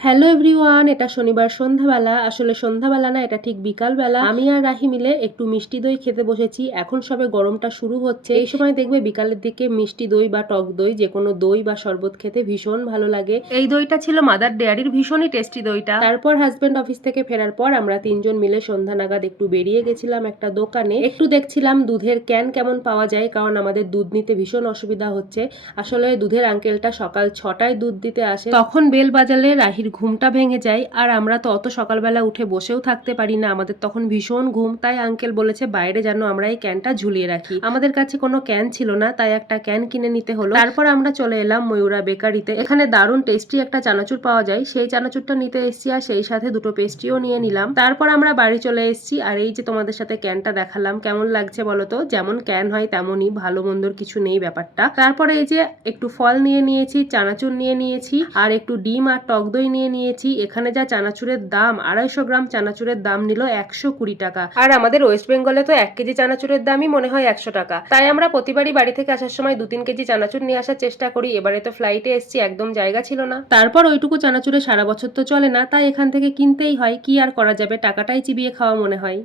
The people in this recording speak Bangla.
হ্যালো এভরিওয়ান, এটা শনিবার সন্ধ্যাবেলা। আসলে সন্ধ্যাবেলা না, এটা ঠিক বিকালবেলা। আমি আর রাহি মিলে একটু মিষ্টি দই খেতে বসেছি। এখন সবে গরমটা শুরু হচ্ছে, এই সময় দেখবে বিকালের দিকে মিষ্টি দই বা টক দই, যে কোনো দই বা শরবত খেতে ভীষণ ভালো লাগে। এই দইটা ছিল মাদার ডেয়ারির, ভীষণই টেস্টি দইটা। তারপর হাজবেন্ড অফিস থেকে ফেরার পর আমরা তিনজন মিলে সন্ধ্যা নাগাদ একটু বেরিয়ে গেছিলাম একটা দোকানে। একটু দেখছিলাম দুধের ক্যান কেমন পাওয়া যায়, কারণ আমাদের দুধ নিতে ভীষণ অসুবিধা হচ্ছে। আসলে দুধের আঙ্কেলটা সকাল 6টায় দুধ দিতে আসে, তখন বেল বাজালে রাহির ঘুমটা ভেঙে যায়। আর আমরা তো অত সকালবেলা উঠে বসেও থাকতে পারি না, আমাদের তখন ভীষণ ঘুম। তাই আঙ্কেল বলেছে বাইরে যেন আমরা এই ক্যানটা ঝুলিয়ে রাখি। আমাদের কাছে কোনো ক্যান ছিল না, তাই একটা ক্যান কিনে নিতে হলো। তারপর আমরা চলে এলাম ময়ূরা বেকারিতে। এখানে দারুণ টেস্টি একটা চানাচুর পাওয়া যায়, সেই চানাচুরটা নিতে এসেছি, আর সেই সাথে দুটো পেস্ট্রিও নিয়ে নিলাম। তারপর আমরা বাড়ি চলে এসেছি। আর এই যে তোমাদের সাথে ক্যানটা দেখালাম, কেমন লাগছে বলো তো? যেমন ক্যান হয় তেমনই, ভালো মন্দর কিছু নেই ব্যাপারটা। তারপরে এই যে একটু ফল নিয়ে নিয়েছি, চানাচুর নিয়ে নিয়েছি, আর একটু ডিম আর টক দই নিয়ে নিয়েছি। এখানে যা চানাচুরের দাম, 250 গ্রাম চানাচুরের দাম নিল 120 টাকা। আর আমাদের ওয়েস্ট বেঙ্গলে তো 1 কেজি চানাচুরের দামই মনে হয় 100 টাকা। তাই আমরা প্রতিবারই বাড়ি থেকে আসার সময় 2-3 কেজি চানাচুর নিয়ে আসার চেষ্টা করি। এবারে তো ফ্লাইটে এসছি, একদম জায়গা ছিল না। তারপর ওইটুকু চানাচুরে সারা বছর তো চলে না, তাই এখান থেকে কিনতেই হয়। কি আর করা যাবে, টাকাটাই চিবিয়ে খাওয়া মনে হয়।